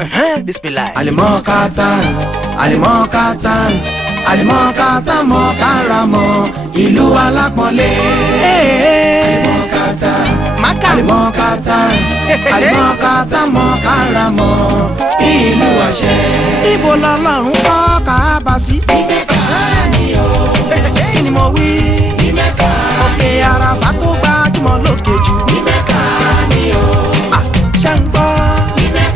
Bismillah. Alimokatan, Alimokatan, Alimokatan Mokaramo, ìlú alápọ̀nlé. Alimokatan, Alimokatan, Alimokatan Mokaramo, ìlú àṣẹ. Ibo lọ́lọ́run kọ́ Káàbà sí. Ìmẹ̀ká ni o. Kí ni mo wí? Ìmẹ̀ká. Òkè Àràfá tó gbajúmọ̀ lókè jù. Ìmẹ̀ká ni o. Ṣé ń gbọ́?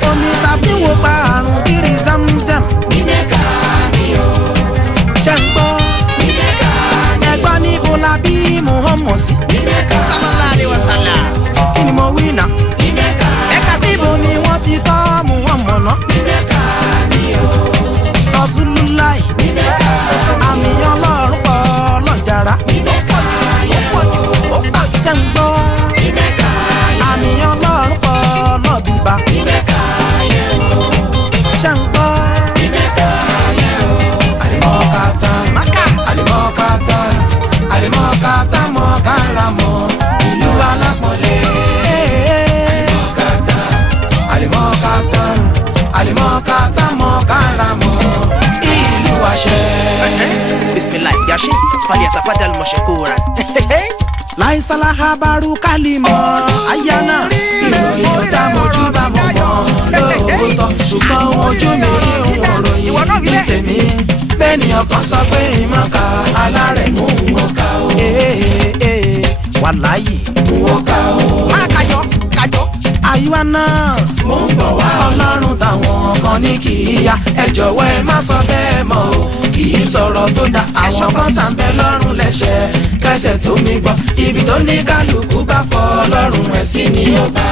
Omi ta fi wo pa àrùn kiri Zamzam. Ìmẹ̀ká ni o. Ṣé ń gbọ́? Ìmẹ̀ká ni o. Ẹ̀gbọ́n níbo la bí Muhammad sí. Ìmẹ̀ká Sallallahu alaihi wasallam. Kí ni mo wí náà? Ìmẹ̀ká. Níbo ni wọ́n ti tọ́ Muhammad náà? Ìmẹ̀ká ni o. Rasulullah. Ìmẹ̀ká. Àmì Ọlọ́run pọ̀ lọ́jàrá. Ìmẹ̀ká ni o. Ṣé ń gbọ́? Ìmẹ̀ká ni o. Àmì Ọlọ́run pọ̀ lọ́bìbá. Ìmẹ̀ká ni o. Ṣé ń gbọ́? Ìmẹ̀ká ni o. Alimokatan, Alimokatan, Alimokatan Mokaramo, ìlú alápọ̀nlé. Alimokatan, Alimokatan Mokaramo, ìlú àṣẹ. Bismillah. Yashi. Falyatafadal mashkura. Láìsálà habaru kálímọ̀ ayana. Ìròyìn tó tá mojú bá mọ̀ mọ́ lóòótọ́, ṣùgbọ́n ojú mi rí òun ròyìn ní tèmi. Bẹ́ẹ̀ni ọkàn sọ pé ìmọ̀ọ́ká alárẹ̀mú wọn ká o. Wàláyé. Wọn ká o. Máa kájọ. Àyíwá nọ́ọ̀sì. Mo ń bọ̀ wá ọlọ́run táwọn kan ní kì í ya. Ẹ jọ̀wọ́ ẹ má sọ bẹ́ẹ̀ mọ́ o. Kì í sọ̀rọ̀ tó dá. Àwọn kan sàǹbẹ̀ lọ́rùn lẹ́sẹ̀. Kẹsẹ̀ tó mi gbọ́. Ibi tó ní kálukú bá fọ ọlọ́run ẹ̀ sí ni ó bá.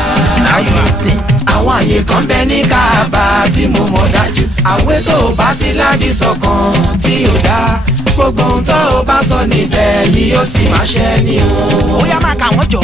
Àwọn àyè kan bẹ ní Káàbà tí mo mọ̀ dájú. Àwé tó o bá ti ládì sọ̀kan tí ò dá. Gbogbo ohun tó o bá sọ níbẹ̀ ni yóò sì máa ṣẹ ni o. Ó yá máa kà wọ́n jọ.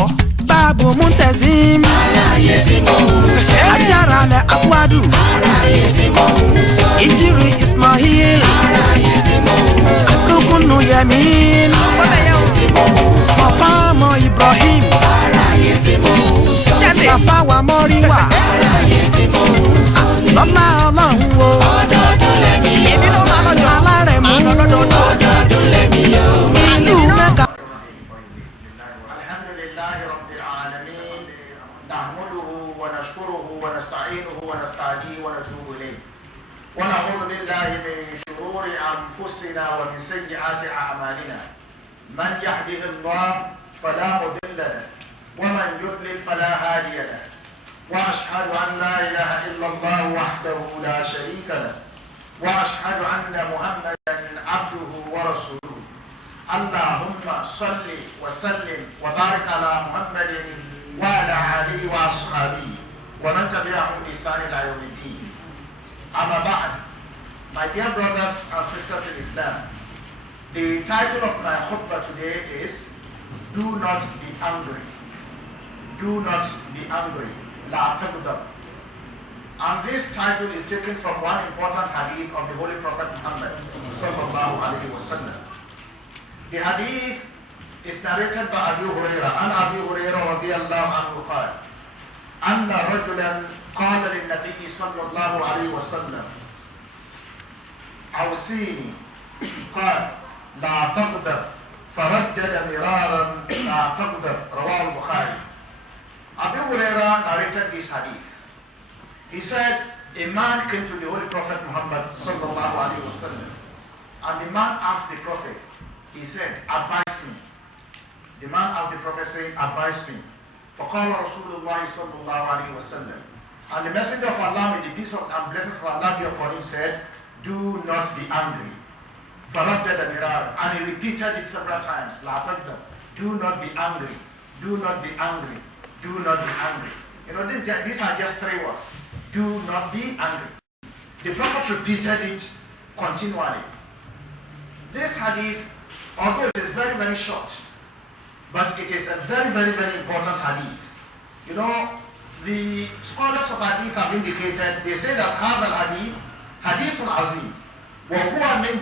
Báàbù Muntazim. Aráyé tí mo ń sọ. Ajáralẹ̀ Aswadu. Aráyé tí mo ń sọ. Ìjírí Ismail. Aráyé tí mo ń sọ. Rúkúnù Yamin. Aráyé tí mo ń sọ. Ọ̀pọ̀mọ Ibrahim. Aráyé tí mo ń sọ. Sàfáwà Mọ́ríwà. Aráyé tí mo ń sọ. Lọ́lá Ọlọ́run wo. Ọdọọdún lẹ́mi yóò. Èmi ló máa lọ́jọ́ alárẹ̀mú. Ọdọọdún lẹ́mi yóò. Ìlú Mẹ́kà. الحمد لله رب العالمين نحمده ونشكره ونستعينه ونستهديه ونتوب إليه ونعوذ بالله من شرور أنفسنا ومن سيئات أعمالنا من يهده الله فلا مضل له ومن يضلل فلا هادي له وأشهد أن لا إله إلا الله وحده لا شريك له وأشهد أن محمدا عبده ورسوله اللهم صل وسلم وبارك على محمد وعلى آله وأصحابه ومن تبعهم بإحسان إلى يوم الدين. أما بعد, my dear brothers and sisters in Islam, the title of my khutbah today is Do Not Be Angry. Do not be angry. La taghdab. And this title is taken from one important hadith of the Holy Prophet Muhammad sallallahu alaihi wasallam. The hadith is narrated by Abu Hurairah. And Abu Hurairah radiyallahu anhu قال أن رجلا قال للنبي صلى الله عليه وسلم أوصيني قال لا تغضب فردد مرارا لا تغضب رواه البخاري. Abu Hurairah narrated this hadith. He said a man came to the Holy Prophet Muhammad sallallahu alaihi wasallam, and the man asked the Prophet. He said, advise me. The man asked the Prophet saying, advise me. فَقَالَ رَسُولُ اللَّهِ صَلَّى اللَّهُ عَلَيْهِ وَسَلَّمَ. And the Messenger of Allah, may the peace and blessings of Allah be upon him, said, do not be angry. فَرَدَّدَ مِرَارًا. And he repeated it several times. لَا تَغْضَبْ. Do not be angry. Do not be angry. Do not be angry. You know, these are just three words. Do not be angry. The Prophet repeated it continually. This hadith, although it is very, very short, but it is a very, very, very important hadith. You know, the scholars of hadith have indicated, they say that هذا الحديث حديث عظيم وهو من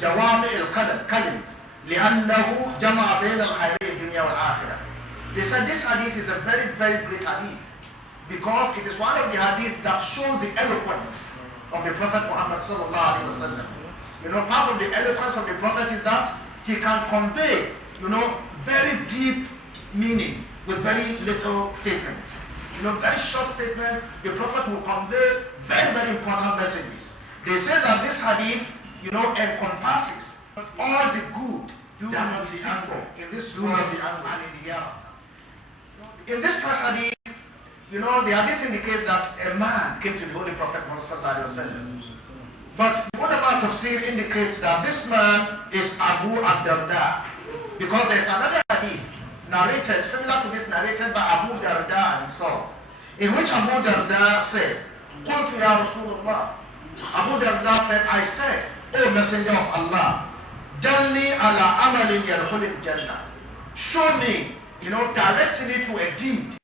جوامع الكلم لأنه جمع بين الخيرين الدنيا والآخرة. They said this hadith is a very, very great hadith. because it is one of the hadith that shows the eloquence of the Prophet Muhammad sallallahu alaihi wasallam. You know, part of the eloquence of the Prophet is that he can convey, you know, very deep meaning with very little statements. You know, very short statements. The Prophet will convey very, very important messages. They say that this hadith, you know, encompasses all the good that we seek for in this world and in the hereafter. In this first hadith, you know, the hadith indicates that a man came to the Holy Prophet Muhammad sallallahu alaihi wasallam. But the ulama tafsir indicates that this man is Abu Darda, because there is another hadith narrated, similar to this, narrated by Abu Darda himself, in which Abu Darda said, "Qultu ya Rasulullah." Abu Darda said, I said, "O Messenger of Allah, Dalni ala amalin yadkhulul jannah." Show me, you know, direct me to a deed.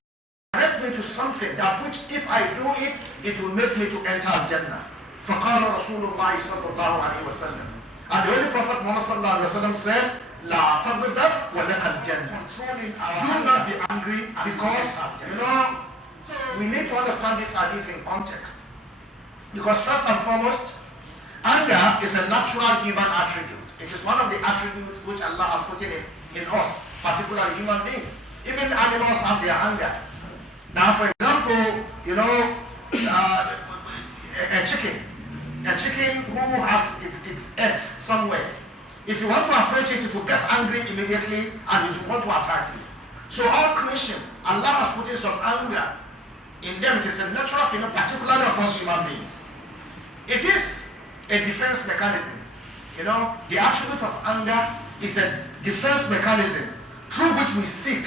Direct me to something that which if I do it, it will make me to enter Jannah. فقال رسول الله صلى الله عليه وسلم. And the Holy Prophet Muhammad sallallahu alaihi wasallam said, "La taghdab wa laka al-jannah." Do not be angry, because you know we need to understand this hadith in context. Because first and foremost, anger is a natural human attribute. It is one of the attributes which Allah has put in us, particularly human beings. Even animals have their anger. Now, for example, you know, a chicken who has its eggs somewhere. If you want to approach it, it will get angry immediately and it will want to attack you. So all creation, Allah has put in some anger in them. It is a natural phenomenon, particularly of us human beings. It is a defense mechanism. You know, the attribute of anger is a defense mechanism through which we seek,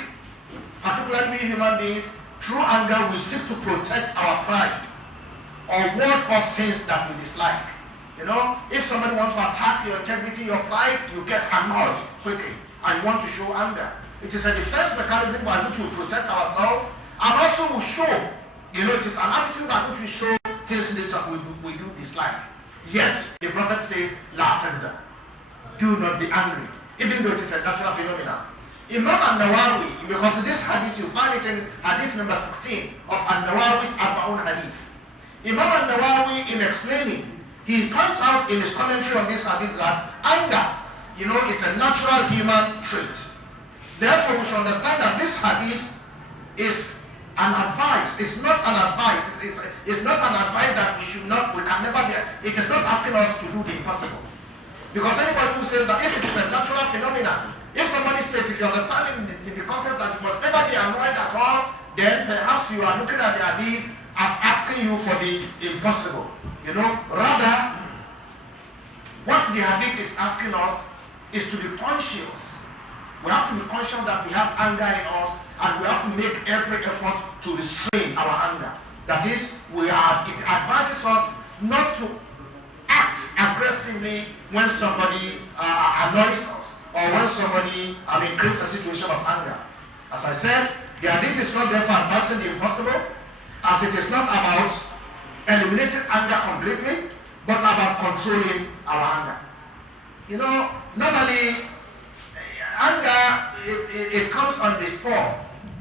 particularly we human beings, through anger we seek to protect our pride or ward off things that we dislike. You know, if somebody wants to attack your integrity, your pride, you get annoyed quickly and you want to show anger. It is a defense mechanism by which we protect ourselves, and also we show, you know, it is an attitude by which we show things that we do dislike. Yet, the Prophet says, "La taghdab." Do not be angry, even though it is a natural phenomenon. Imam al-Nawawi, because this hadith, you find it in hadith number 16 of al-Nawawi's Arba'un hadith. Imam al-Nawawi, in explaining, he points out in his commentary on this hadith that anger, you know, is a natural human trait. Therefore, we should understand that this hadith is an advice. It's not an advice. It's not an advice that we can never be. It is not asking us to do the impossible. Because anybody who says that if it is a natural phenomenon, if somebody says, if you understand in the context that you must never be annoyed at all, then perhaps you are looking at the hadith as asking you for the impossible. You know, rather, what the hadith is asking us is to be conscious. We have to be conscious that we have anger in us, and we have to make every effort to restrain our anger. That is, it advises us not to act aggressively when somebody annoys us, or when somebody creates a situation of anger. As I said, the hadith is not therefore advising the impossible, as it is not about eliminating anger completely, but about controlling our anger. You know, normally, anger, it comes on this form.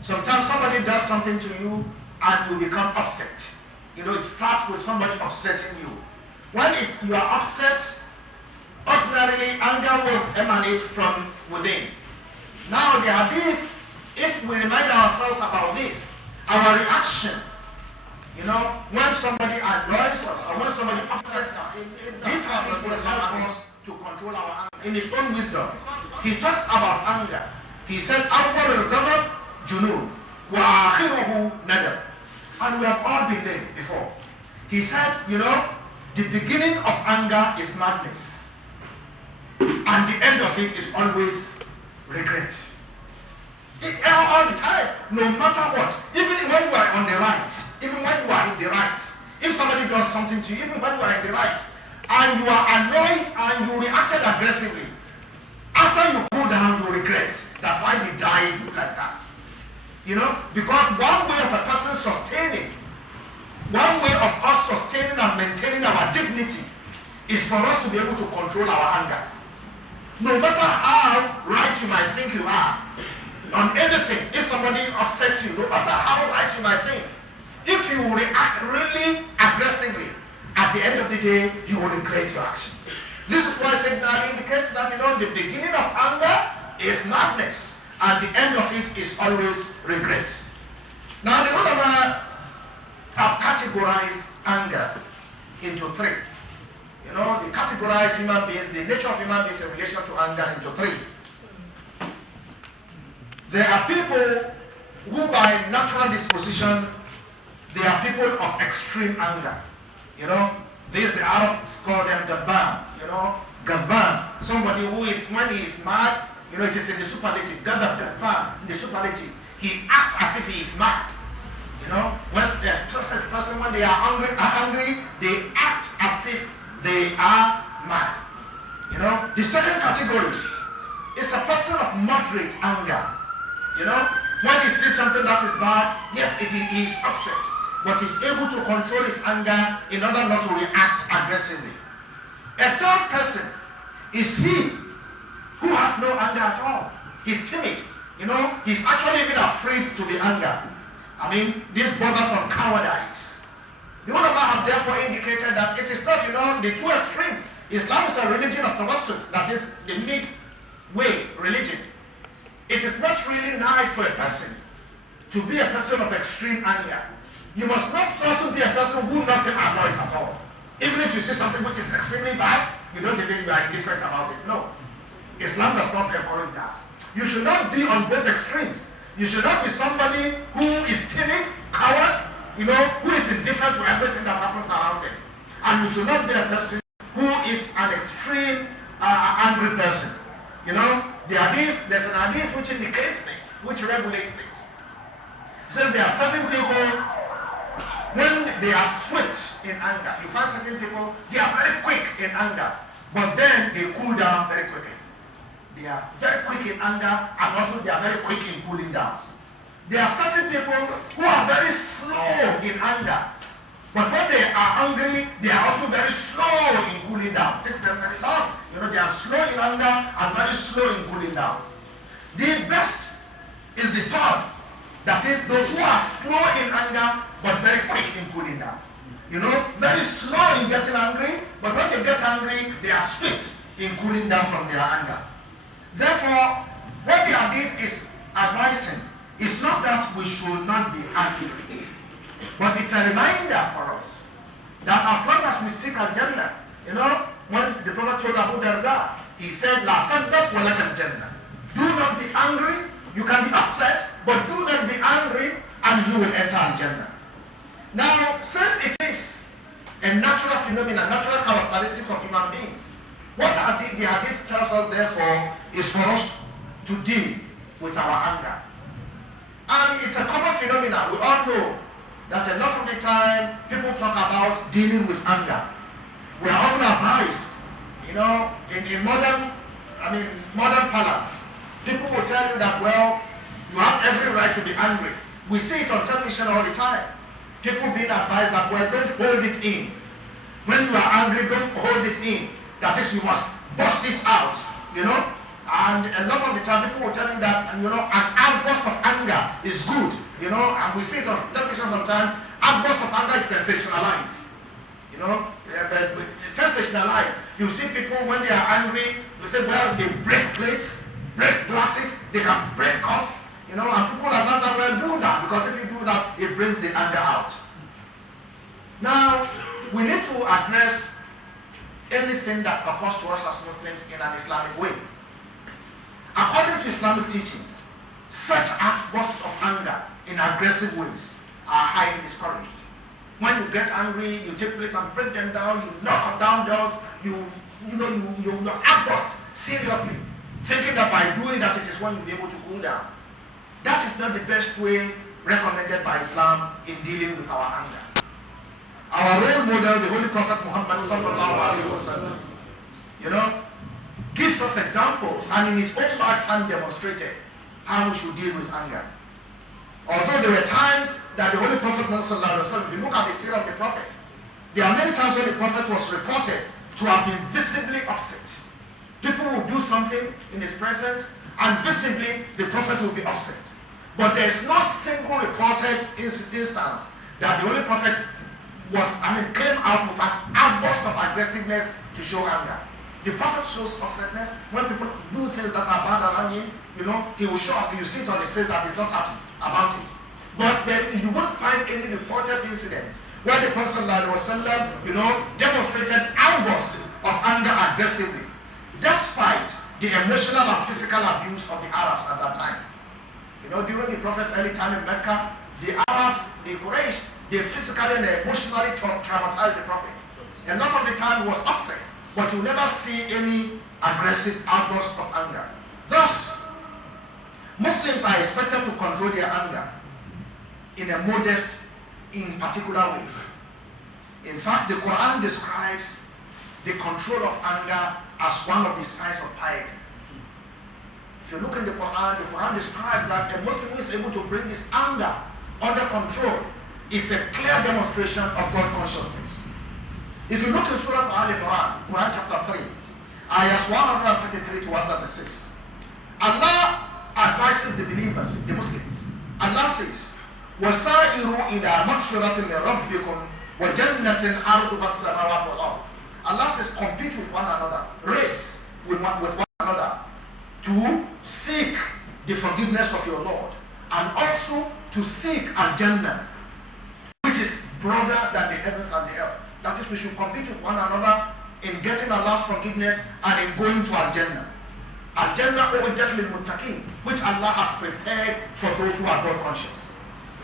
Sometimes somebody does something to you and you become upset. You know, it starts with somebody upsetting you. When you are upset, ordinarily anger will emanate from within. Now the hadith, if we remind ourselves about this, our reaction, you know, when somebody annoys us or when somebody upsets us, this hadith will help us to control our anger. In his own wisdom, he talks about anger. He said, "Awwal al-ghadab junun, wa akhiruhu nadab." And we have all been there before. He said, you know, the beginning of anger is madness, and the end of it is always regret. All the time, no matter what, even when you are on the right, even when you are in the right, if somebody does something to you, even when you are in the right, and you are annoyed and you reacted aggressively, after you cool down, you regret that why you died like that. You know, because one way of a person sustaining, one way of us sustaining and maintaining our dignity is for us to be able to control our anger. No matter how right you might think you are on anything, if somebody upsets you, no matter how right you might think, act really aggressively, at the end of the day, you will regret your action. This is why Sayyidina Ali indicates that, the beginning of anger is madness, and the end of it is always regret. Now, the ulama have categorized anger into three. They categorize human beings, the nature of human beings in relation to anger, into three. There are people who by natural disposition, they are people of extreme anger. The Arabs call them Gabban. Gabban. Somebody who is, when he is mad, it is in the superlative. Gabban, in the superlative. He acts as if he is mad. When there's just a person, when they are angry, they act as if they are mad. The second category is a person of moderate anger. When he sees something that is bad, yes, he is upset, but he's able to control his anger in order not to react aggressively. A third person is he who has no anger at all. He's timid. He's actually even afraid to be angry. This borders on cowardice. The ulama have therefore indicated that it is not, the two extremes. Islam is a religion of tawassut, that is the midway religion. It is not really nice for a person to be a person of extreme anger. You must not also be a person who nothing annoys at all. Even if you see something which is extremely bad, you don't even be indifferent about it. No. Islam does not encourage that. You should not be on both extremes. You should not be somebody who is timid, coward, who is indifferent to everything that happens around them. And you should not be a person who is an extreme angry person. There's an hadith which indicates things, which regulates things. It says there are certain people, when they are swift in anger, you find certain people, they are very quick in anger, but then they cool down very quickly. They are very quick in anger, and also they are very quick in cooling down. There are certain people who are very slow in anger, but when they are angry, they are also very slow in cooling down. It takes them very long. They are slow in anger and very slow in cooling down. The best is the third. That is, those who are slow in anger, but very quick in cooling down. Very slow in getting angry, but when they get angry, they are swift in cooling down from their anger. Therefore, what the hadith is advising is not that we should not be angry, but it's a reminder for us that as long as we seek al-Jannah, when the Prophet told Abu Darda, he said, La taghdab wa laka al-Jannah. Do not be angry. You can be upset, but do not be angry, and you will enter al-Jannah. Now, since it is a natural phenomenon, natural characteristic of human beings, what the hadith tells us, therefore, is for us to deal with our anger. And it's a common phenomenon. We all know that a lot of the time people talk about dealing with anger. We are often advised, in modern parlance, people will tell you that, well, you have every right to be angry. We see it on television all the time. People being advised that, well, don't hold it in. When you are angry, don't hold it in. That is, you must burst it out, And a lot of the time, people will tell you that, an outburst of anger is good, and we see it on television sometimes. Outburst of anger is sensationalized, sensationalized. You see people when they are angry, you say, well, they break plates, break glasses, they can break cups, and people are not that well do that, because if you do that, it brings the anger out. Now, we need to address anything that occurs to us as Muslims in an Islamic way. According to Islamic teachings, such outbursts of anger in aggressive ways are highly discouraged. When you get angry, you take plates and break them down, you knock down doors, you outburst seriously, thinking that by doing that it is when you'll be able to cool down. That is not the best way recommended by Islam in dealing with our anger. Our role model, the Holy Prophet Muhammad sallallahu alaihi wasallam, gives us examples, and in his own lifetime demonstrated how we should deal with anger. Although there were times that the Holy Prophet Muhammad sallallahu alaihi wasallam, if you look at the seerah of the Prophet, there are many times when the Prophet was reported to have been visibly upset. People will do something in his presence, and visibly the Prophet will be upset. But there is no single reported instance that the Holy Prophet came out with an outburst of aggressiveness to show anger. The Prophet shows upsetness when people do things that are bad around him. He will show us. You see it on his face that he's not happy about it. But then you won't find any reported incident where the Prophet ﷺ, demonstrated outbursts of anger aggressively, despite the emotional and physical abuse of the Arabs at that time. During the Prophet's early time in Mecca, the Arabs, the Quraysh, they physically and emotionally traumatized the Prophet. A lot of the time he was upset, but you never see any aggressive outburst of anger. Thus, Muslims are expected to control their anger in a modest, in particular ways. In fact, the Quran describes the control of anger as one of the signs of piety. If you look in the Quran describes that a Muslim who is able to bring his anger under control is a clear demonstration of God consciousness. If you look in Surah Al-Imran, Quran chapter 3, ayahs 133 to 136, Allah advises the believers, the Muslims. Allah says, وَسَائِرُوا إِلَى مَغْفِرَةٍ مِنْ رَبِّكُمْ وَجَنَّةٍ عَرْضُهَا السَّمَاوَاتُ وَالْأَرْضُ. Allah says, compete with one another, race with one another, to seek the forgiveness of your Lord, and also to seek Al-Jannah, which is broader than the heavens and the earth. That is, we should compete with one another in getting Allah's forgiveness and in going to Al-Jannah. Al-Jannah u'iddat lil-muttaqin, which Allah has prepared for those who are God conscious.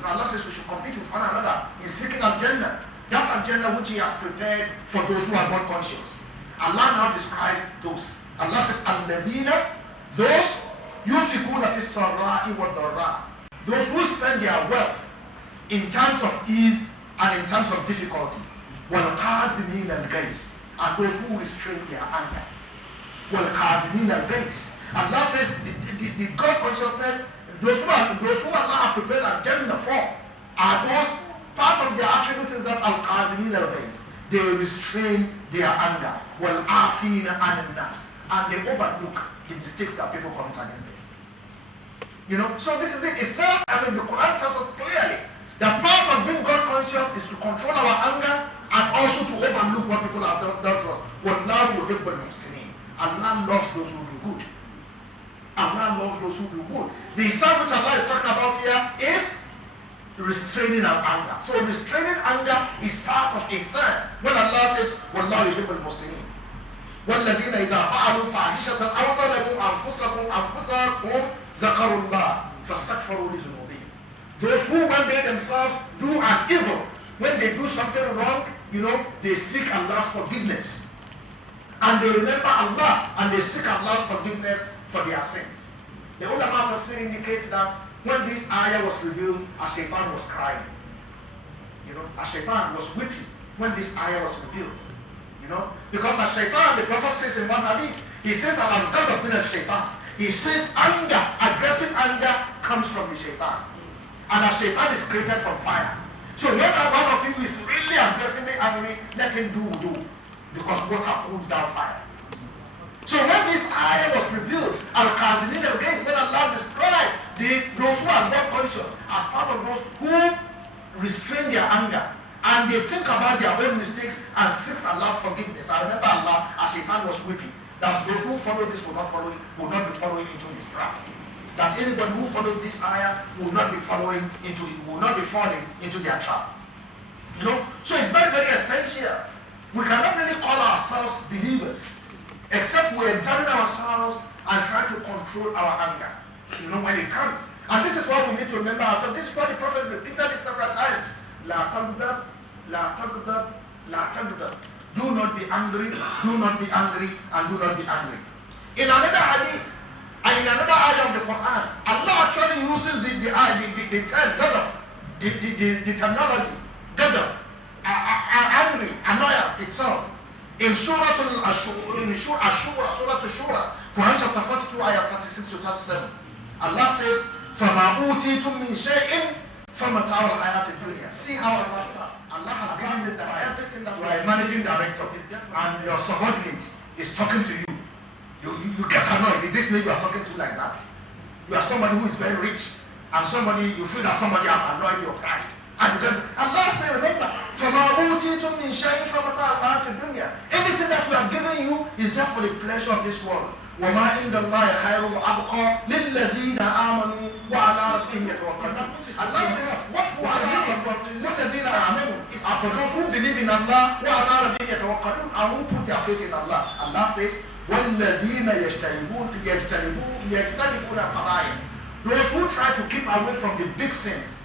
Allah says we should compete with one another in seeking Al-Jannah. That Al-Jannah which He has prepared for those who are God conscious. Allah now describes those. Allah says, Al-Ladina, those yunfikuna fi sarra'i wa dharra, those who spend their wealth in times of ease and in times of difficulty. وَالْقَازِمِينَ الْغَيْظَ, and those who restrain their anger. وَالْقَازِمِينَ الْغَيْظَ. Allah says the God consciousness, those who Allah has prepared Al-Jannah for, are those, part of their attribute is that Al-Qazimin al-Ghayz, they restrain their anger. وَالْعَافِينَ عَنِ النَّاسِ, and they overlook the mistakes that people commit against them. So this is it. It's not, the Quran tells us clearly that part of being God conscious is to control our anger and also to overlook what people have done to us. وَاللَّهُ يُحِبُّ الْمُحْسِنِينَ. Allah loves those who do good. Allah loves those who do good. The sign which Allah is talking about here is restraining our anger. So restraining anger is part of a sign. When Allah says, وَاللَّهُ يُحِبُّ الْمُحْسِنِينَ. وَالَّذِينَ إِذَا فَعَلُوا فَاحِشَةً أَوْ ظَلَمُوا أَنفُسَهُمْ ذَكَرُوا اللَّهَ فَاسْتَغْفَرُوا لِذُنُوبِهِمْ. Those who, when they themselves do an evil, when they do something wrong, they seek Allah's forgiveness. And they remember Allah and they seek Allah's forgiveness for their sins. The ulama of sin indicates that when this ayah was revealed, Ash-Shaytan was crying. Ash-Shaytan was weeping when this ayah was revealed. Because Ash-Shaytan, the Prophet says in one hadith, he says that al-ghadab min al-Shaytan. He says anger, aggressive anger comes from the Shaytan. And Ash-Shaytan is created from fire. So when one of you is really aggressively angry, let him do. Because water cools down fire. So when this ayah was revealed, Al-Qazimin al-Ghayz, when Allah described those who are not conscious as part of those who restrain their anger and they think about their own mistakes and seek Allah's forgiveness. I remember Allah, as Shaitan was weeping, that those who follow this will not be following into his trap. That anybody who follows this ayah will not be falling into their trap. So it's very, very essential. We cannot really call ourselves believers except we examine ourselves and try to control our anger, when it comes. And this is what we need to remember ourselves. This is what the Prophet repeated it several times. La taghdab, la taghdab, la taghdab. Do not be angry, do not be angry, and do not be angry. In another hadith, and in another ayah of the Quran, Allah actually uses the term ghadab, the terminology, ghadab, angry, annoyance itself. In Surah Al-Shura, Quran chapter 42, ayah 36 to 37, Allah says, فَمَا أُوتِيتُم مِّن شَيْءٍ فَمَتَاعُ الْحَيَاةِ الدُّنْيَا. See how Allah starts. Allah has given you that everything that you are a managing director and your subordinate is talking to you. You get annoyed. Is it me you are talking to like that? You are somebody who is very rich and you feel that somebody has annoyed your pride. And Allah says, remember, فَمَا أُوتِيتُم مِّن شَيْءٍ فَمَتَاعُ الْحَيَاةِ الدُّنْيَا. Anything that we have given you is just for the pleasure of this world. وَمَا عِندَ اللَّهِ خَيْرٌ وَأَبْقَىٰ لِلَّذِينَ آمَنُوا وَعَلَىٰ رَبِّهِمْ يَتَوَكَّلُونَ. Allah says, what وَالَّذِينَ آمَنُوا are for those who believe in Allah وَعَلَىٰ رَبِّهِمْ يَتَوَكَّلُونَ and who put their faith in Allah. Allah says, وَالَّذِينَ يَجْتَنِبُونَ الْكَبَائِرَ. Those who try to keep away from the big sins,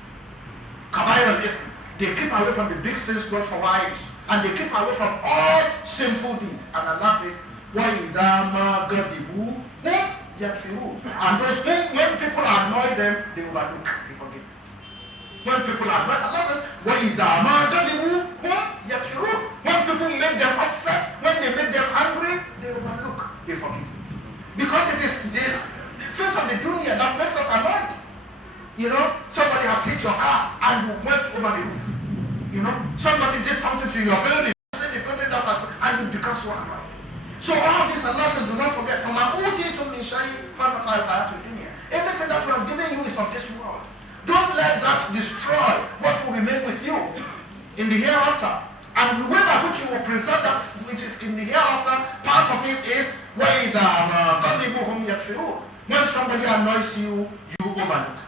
kabair al-ithm, they keep away from the big sins called fawahish, and they keep away from all shameful deeds. And Allah says, وَإِذَا مَا غَضِبُوا هُمْ يَغْفِرُونَ. And those when people annoy them, they overlook, they forgive. When people annoy, Allah says, وَإِذَا مَا غَضِبُوا هُمْ يَغْفِرُونَ. When people make them upset, when they make them angry, they overlook, they forgive. Because it is the face of the dunya that makes us annoyed. You know, somebody has hit your car and you went over the roof. You know, somebody did something to your building, the building that has, and you become so annoyed. So all of this, Allah says, do not forget. فَمَا أُوتِيتُم مِّن شَيْءٍ فَمَتَاعُ الْحَيَاةِ الدُّنْيَا. Everything that we are giving you is of this world. Don't let that destroy what will remain with you in the hereafter. And the way by which you will preserve that which is in the hereafter, part of it is وَإِذَا مَا غَضِبُوا هُمْ يَغْفِرُونَ. When somebody annoys you, you overlook.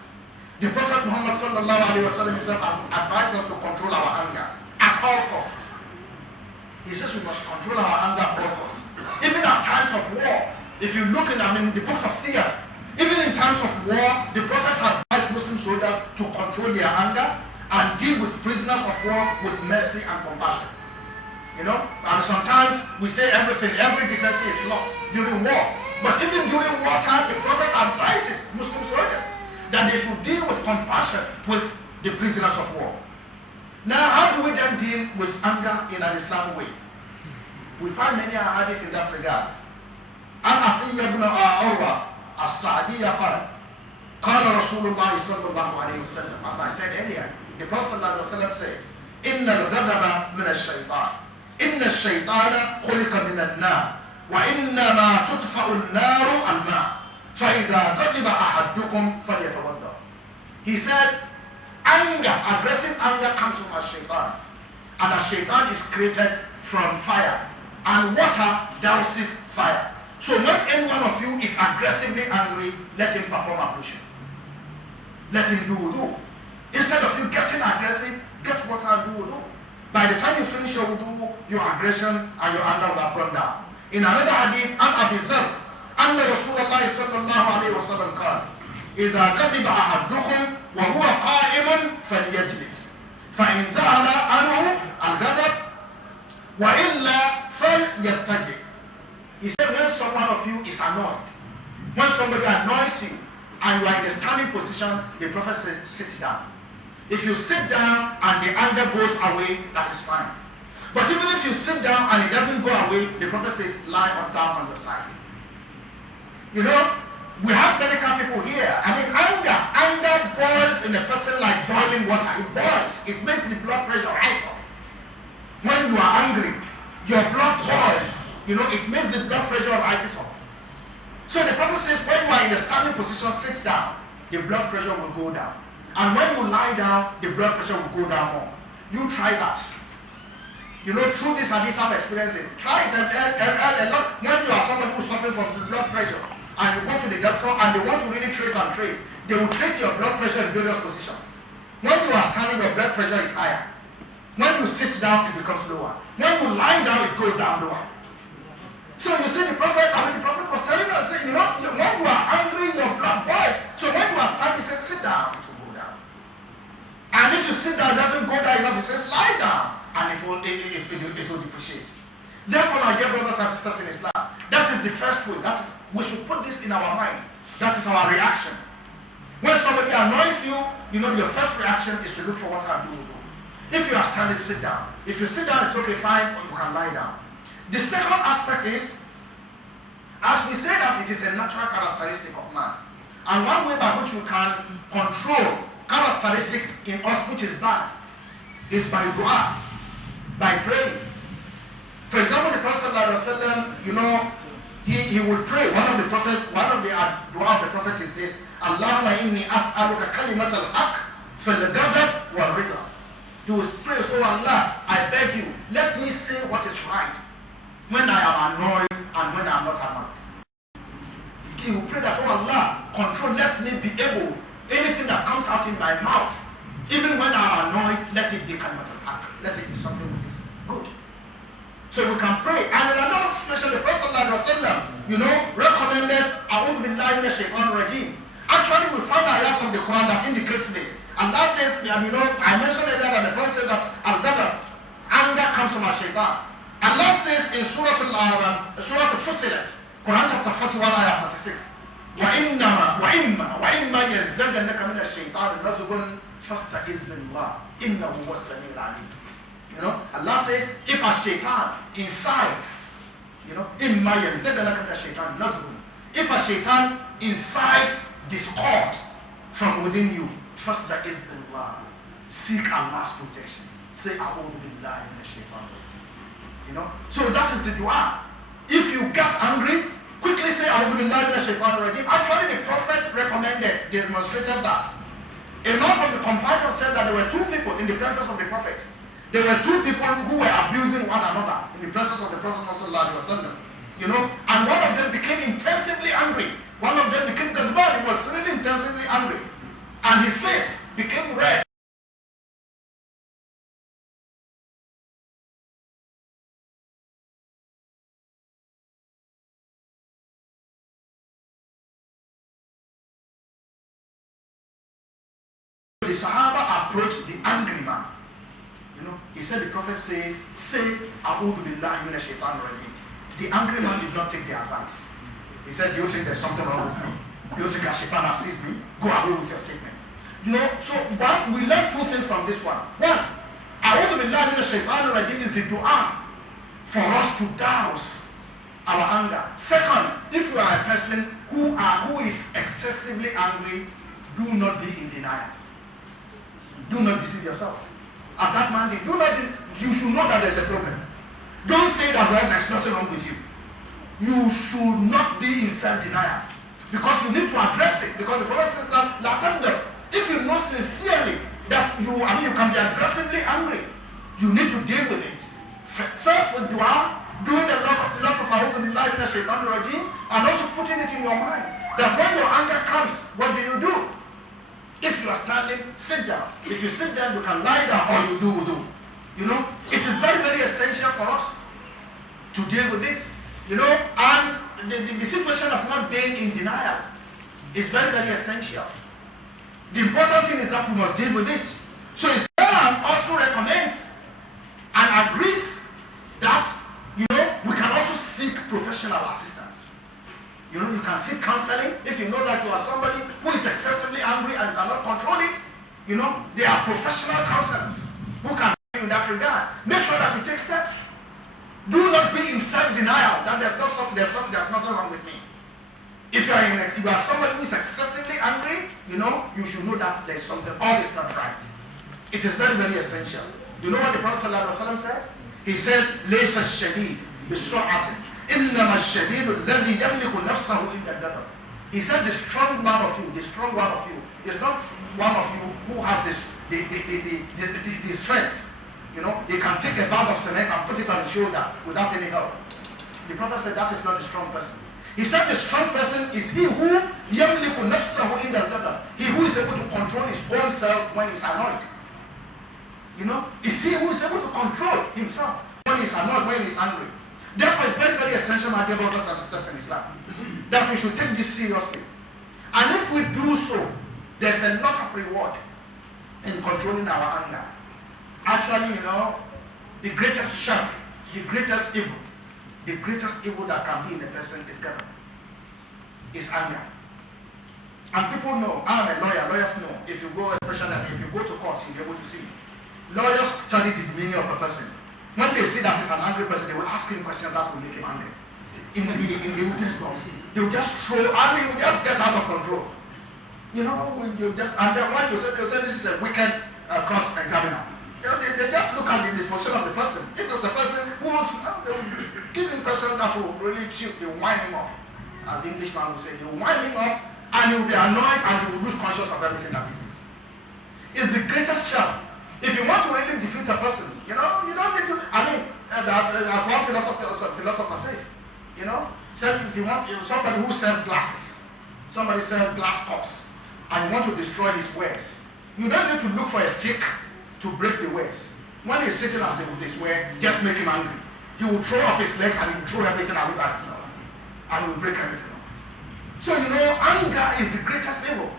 The Prophet Muhammad sallallahu alaihi wasallam himself has advised us to control our anger at all costs. He says we must control our anger at all costs. Even at times of war, if you look in, the books of Siyar, even in times of war, the Prophet advised Muslim soldiers to control their anger and deal with prisoners of war with mercy and compassion. You know, and sometimes we say every decency is lost during war. But even during wartime, the Prophet advises Muslim soldiers that they should deal with compassion with the prisoners of war. Now, how do we then deal with anger in an Islamic way? We find many hadith in that regard. An Atiyya ibn Urwa as-Sa'diyya qala Rasulullah sallallahu alayhi wa sallam. As I said earlier, the Prophet sallallahu alayhi wa sallam said, Inna al-ghadaba min al-shaytan. Inna al-shaytana khuliqa min al-nar. Wa inna ma tudfa'u al-naru al-ma'. فَإِذَا غَضِبَ أَحَدُّكُمْ فَلْيَتَوَضَّأْ. He said, aggressive anger comes from Ash-Shaytan. And Ash-Shaytan is created from fire. And water douses fire. So when any one of you is aggressively angry, let him perform ablution. Let him do wudu. Instead of you getting aggressive, get water and do wudu. By the time you finish your wudu, your aggression and your anger will have gone down. In another hadith, An Abi Dharr, أن رسول الله صلى الله عليه وسلم قال إذا غضب أحدكم وهو قائم فليجلس فإن زعل عنه الغضب وإلا فليضطجع. He said when someone of you is annoyed, when somebody annoys you and you are in a standing position, the Prophet says sit down. If you sit down and the anger goes away, that is fine. But even if you sit down and it doesn't go away, the Prophet says lie down on the side. You know, we have medical people here. I mean, anger boils in a person like boiling water. It boils. It makes the blood pressure rise up. When you are angry, your blood boils. You know, it makes the blood pressure rises up. So the Prophet says, when you are in a standing position, sit down. The blood pressure will go down. And when you lie down, the blood pressure will go down more. You try that. You know, through this hadith, I've experienced it. Try it a lot. When you are somebody who's suffering from blood pressure, and you go to the doctor and they want to really trace, they will treat your blood pressure in various positions. When you are standing, your blood pressure is higher. When you sit down, it becomes lower. When you lie down, it goes down lower. So you see the Prophet was telling us, you know, when you are angry, your blood boils. So when you are standing, he says, sit down, it will go down. And if you sit down, it doesn't go down enough, he says, lie down, and it will depreciate. Therefore, my dear brothers and sisters in Islam, that is the first way. We should put this in our mind. That is our reaction. When somebody annoys you, you know, your first reaction is to look for what I do. If you are standing, sit down. If you sit down, it's okay, fine, or you can lie down. The second aspect is, as we say that it is a natural characteristic of man, and one way by which we can control characteristics in us which is bad is by dua, by praying. For example, the Prophet ﷺ, you know, he would pray. One of the dua of the Prophet is this: Allahumma inni as'aluka kalimat al-haq fil ghadab wal ridha. You will pray, oh Allah, I beg you, let me say what is right when I am annoyed and when I am not annoyed. You will pray that, oh Allah, control, let me be able, anything that comes out in my mouth, even when I am annoyed, let it be kalimat al-haq. Let it be something that is good. So we can pray. And in another situation, the Prophet ﷺ, recommended A'udhu billahi minash shaitanir rajim. Actually, we find ayahs from the Quran that indicates this. Allah says, I mentioned earlier that the Prophet said that al-ghadab, anger comes from shaitan. Allah says in Surah Al-Fussilat, Quran chapter 41, ayah 36, وَإِمَّا يَنزَغَنَّكَ مِنَ الشَّيْطَانِ نَزْغٌ فَاسْتَعِذْ بِاللَّهِ إِنَّهُ هُوَ السَّمِيعُ الْعَلِيمُ. Allah says, if a shaitan incites, إِمَّا يَنزَغَنَّكَ مِنَ الشَّيْطَانِ نَزْغٌ, if a shaitan incites discord from within you, فَاسْتَعِذْ بِاللَّهِ, seek Allah's protection. Say, أَعُوذُ بِاللَّهِ مِنَ الشَّيْطَانِ الرَّجِيمِ. So that is the dua. If you get angry, quickly say, أَعُوذُ بِاللَّهِ مِنَ الشَّيْطَانِ الرَّجِيمِ. Actually, the Prophet recommended, they demonstrated that. A man from the companions said that there were two people in the presence of the Prophet. There were two people who were abusing one another in the presence of the Prophet ﷺ. And one of them became intensively angry. One of them became ghadban. He was really intensively angry. And his face became red. The Sahaba approached the angry man. He said, the Prophet says, say, A'udhu billahi minash shaitanir rajim. The angry man did not take the advice. He said, do you think there's something wrong with me? Do you think a shaitan has seized me? Go away with your statement. So we learn two things from this one. One, A'udhu billahi minash shaitanir rajim is the dua for us to douse our anger. Second, if you are a person who is excessively angry, do not be in denial. Do not deceive yourself. At that man, you should know that there's a problem. Don't say that, well, there's nothing wrong with you. You should not be in self-denial, because you need to address it. Because the Prophet says that, if you know sincerely that you can be aggressively angry, you need to deal with it. First with dua, doing a lot of A'udhu billahi minash shaitanir rajim, and also putting it in your mind that when your anger comes, what do? If you are standing, sit down. If you sit down, you can lie down, or you do. It is very, very essential for us to deal with this. And the situation of not being in denial is very, very essential. The important thing is that we must deal with it. So Islam also recommends and agrees that, we can also seek professional assistance. You can seek counseling if you know that you are somebody who is excessively angry and cannot control it. There are professional counselors who can help you in that regard. Make sure that you take steps. Do not be in self-denial that there's nothing wrong with me. If you are somebody who is excessively angry, you should know that there's something, all is not right. It is very, very essential. You know what the Prophet ﷺ said? He said, لَيْسَ الشَّدِيدُ بِالسُّرْعَةِ إِنَّمَا الشَّدِيدُ الَّذِي يَمْلِكُ نَفْسَهُ إِنَّ الْغَضَبِ. He said, the strong one of you is not one of you who has the strength. He can take a bag of cement and put it on his shoulder without any help. The Prophet said that is not the strong person. He said the strong person is he who يَمْلِكُ نَفْسَهُ إِنَّ الْغَضَبِ. He who is able to control his own self when he's annoyed. It's he who is able to control himself when he's annoyed, when he's angry. Therefore, it's very, very essential, my dear brothers and sisters in Islam, that we should take this seriously. And if we do so, there's a lot of reward in controlling our anger. Actually, the greatest shirk, the greatest evil that can be in a person is anger. And people know, I'm a lawyer, lawyers know, if you go to court, you'll be able to see. Lawyers study the meaning of a person. When they see that he's an angry person, they will ask him questions that will make him angry. In the witness box, they will just throw, and he will just get out of control. And then when they say this is a wicked cross-examiner, they just look at the disposition of the person. If it's a person who was, they will give him a person that will really cheap, they will wind him up. As the Englishman will say, they will wind him up, and he will be annoyed, and he will lose conscious of everything that he sees. It's the greatest shame. If you want to really defeat a person, you know, you don't need to. I mean, as one philosopher says, you know, so if you want somebody who sells glasses, somebody sells glass cups, and you want to destroy his wares, you don't need to look for a stick to break the wares. When he's sitting as with his ware, just make him angry. He will throw up his legs and he will throw everything away by himself, and he will break everything up. So you know, anger is the greatest evil,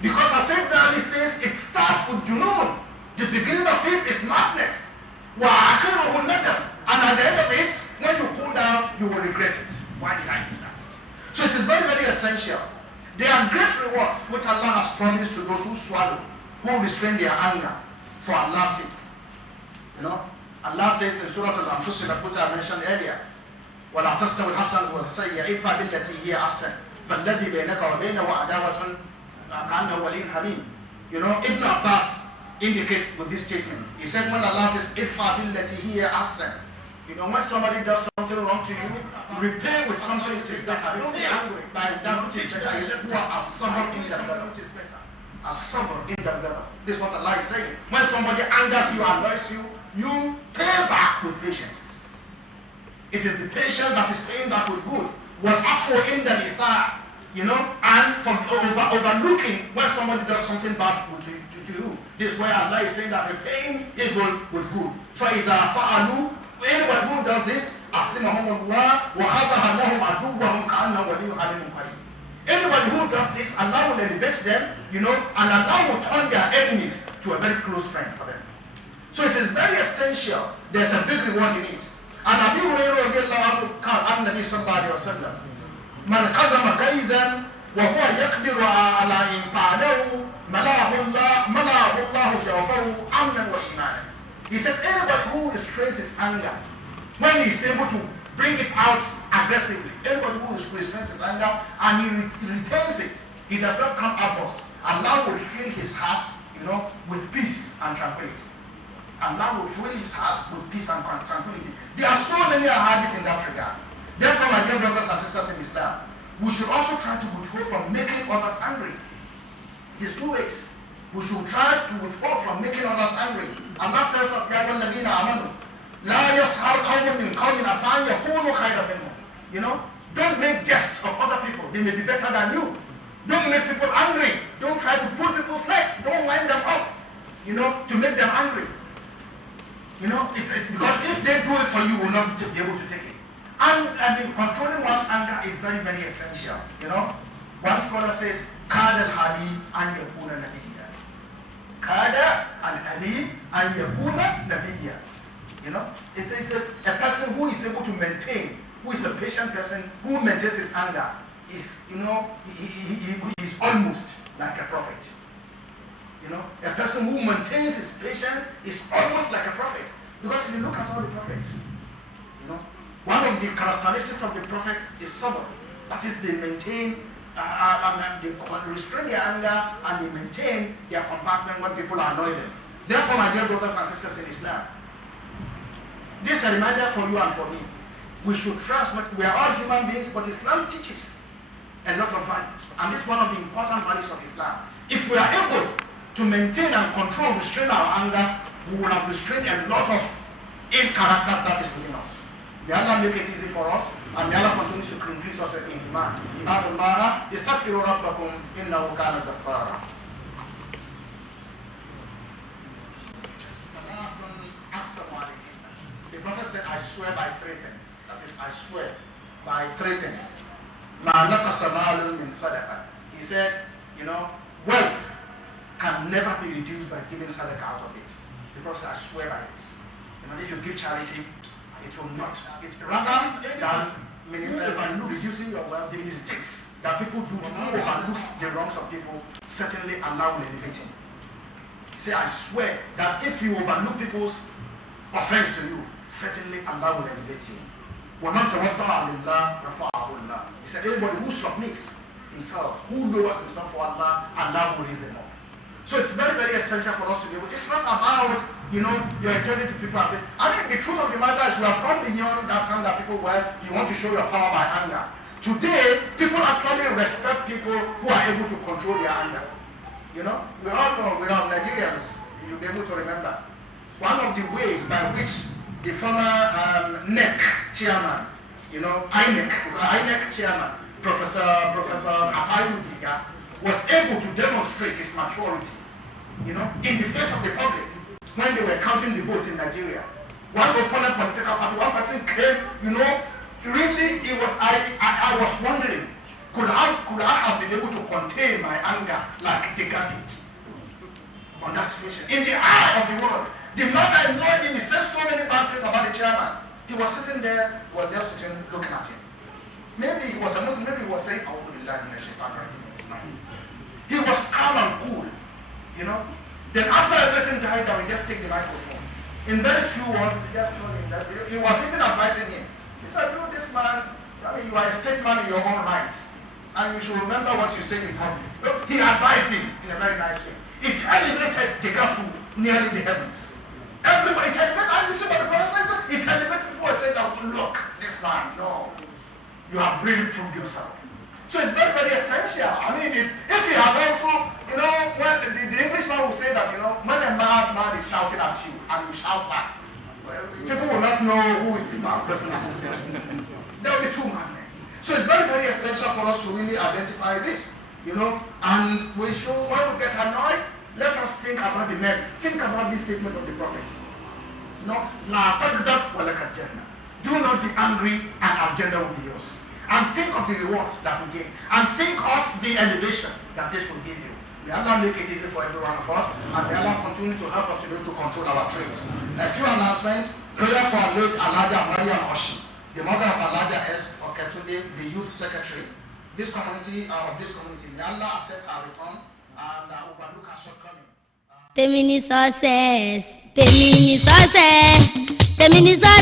because as Saint Dali says, it starts with junoon. The beginning of it is madness. And at the end of it, when you cool down, you will regret it. Why did I do that? So it is very, very essential. There are great rewards which Allah has promised to those who swallow, who restrain their anger for Allah's sake. You know, Allah says in Surah Al-Anfusila, which I mentioned earlier, وَلَا تَسْتَوِ الْحَسَنُ وَالسَّيِّئُ إِدْفَعْ بِالَّتِي هِيَ أَحْسَنُ فَالَّذِي بَيْنَكَ وَبَيْنَهُ عَدَاوَةٌ كَأَنَّهُ وَلِيٌّ حَمِيمٌ. You know, Ibn Abbas indicates with this statement. He said when Allah says idfa billati hiya ahsan, you know, when somebody does something wrong to you, repay with something that is better. Don't be angry by that which is better. He says as-sabr in the better. As-sabr in the better. This is what Allah is saying. When somebody angers you, annoys you, you pay back with patience. It is the patience that is paying back with good. وَالْعَفْوُ إِنْدَ الْإِحْسَانِ. You know, and from overlooking when somebody does something bad to you. This is where Allah is saying that repaying evil with good. فَإِذَا فَعَلُوا, anybody who does this, أَصِمَهُمُ اللَّهُ وَخَذَهَ لَهُمْ عَدُوَّهُمْ كَأَنَّهُ وَلِيٌّ حَمِيمٌ قَرِيبٌ. Anybody who does this, Allah will elevate them, you know, and Allah will turn their enemies to a very close friend for them. So it is very essential. There's a big reward in it. And Abu Hurairah radiallahu anhu قال عن النبي صلى الله عليه وسلم من كظم غيظا وهو يقدر على إنفاذه ملأه الله جوفه أمنا وإيمانا. He says anybody who restrains his anger, when he's able to bring it out aggressively, anybody who restrains his anger and he retains it, he does not come outburst, Allah will fill his heart, you know, with peace and tranquility. Allah will fill his heart with peace and tranquility. There are so many ahadith in that regard. Therefore, my dear brothers and sisters in Islam, we should also try to withhold from making others angry. It is two ways. We should try to withhold from making others angry. Allah tells us, يَا أَيُّهَا الَّذِينَ آمَنُوا لَا يَسْخَرْ قَوْمٌ مِّن قَوْمٍ عَسَىٰ أَن يَكُونُوا خَيْرًا مِّنْهُمْ. You know, don't make jests of other people. They may be better than you. Don't make people angry. Don't try to pull people's legs. Don't wind them up, you know, to make them angry. You know, it's because if they do it for you, you will not be able to take it. And I mean, controlling one's anger is very, very essential. You know, one scholar says, "Kada al-hali an yakuna nabiyya." Kada al-hali an yakuna nabiyya. You know, it says a person who is able to maintain, who is a patient person, who maintains his anger, is, you know, he is almost like a prophet. You know, a person who maintains his patience is almost like a prophet. Because if you look at all the prophets, you know, one of the characteristics of the prophets is sabr. That is, they maintain, they restrain their anger and they maintain their compartment when people annoy them. Therefore, my dear brothers and sisters in Islam, this is a reminder for you and for me. We should trust that we are all human beings, but Islam teaches a lot of values. And this is one of the important values of Islam. If we are able to maintain and control, restrain our anger, we will have restrained a lot of ill characters that is within us. May Allah make it easy for us, and may Allah continue to increase us in iman. Ibadullah, istaghfiru rabbakum innahu kana ghaffara. The Prophet said, I swear by three things. That is, I swear by three things. Ma naqasa malun min sadaqah. He said, you know, wealth can never be reduced by giving sadaqah out of it. The Prophet said, I swear by this. You know, if you give charity, it will not. It rather than reducing your wealth, the mistakes that people do to who overlooks the wrongs of people, certainly Allah will elevate him. He said, I swear that if you overlook people's offense to you, certainly Allah will elevate you. He said, anybody who submits himself, who lowers himself for Allah, Allah will raise them up. So it's very, very essential for us to be able. It's not about, you know, you're turning to people. I mean, the truth of the matter is we have gone beyond that time that people were, you want to show your power by anger. Today, people actually respect people who are able to control their anger. You know, we all know, we are Nigerians, you'll be able to remember. One of the ways by which the former NEC chairman, INEC chairman, Professor Apayu Giga, was able to demonstrate his maturity, in the face of the public when they were counting the votes in Nigeria. One opponent political party, one person came, really, I was wondering, could I have been able to contain my anger like Giga did on that situation? In the eye of the world, the man I annoyed him, he said so many bad things about the chairman. He was sitting there, just sitting, looking at him. Maybe he was a Muslim, maybe he was saying, he was calm and cool, Then after everything died down, he just take the microphone. In very few words, he just told him that he was even advising him. He said, this man, you are a state man in your own right. And you should remember what you say in public. He advised him in a very nice way. It elevated Giga to nearly the heavens. Everybody, it elevated, and you see what the brother says? It elevated people and said, look, this man, no, you have really proved yourself. So it's very, very essential. If you have also, when the Englishman will say that, when a mad man is shouting at you and you shout back, people will not know who is the mad person. There will be two madmen. So it's very, very essential for us to really identify this, and we should, when we get annoyed, let us think about the merits. Think about this statement of the Prophet. Do not be angry and our Jannah will be yours. And think of the rewards that we gain. And think of the elevation that this will give you. May Allah make it easy for every one of us. And may Allah continue to help us to be able to control our traits. A few announcements. Prayer for our late Alaja Maria Oshi, the mother of Alaja S. Oketunde, the youth secretary. This community, may Allah accept our return and overlook our shortcoming. Tèmi ni success, tèmi ni success, tèmi ni success.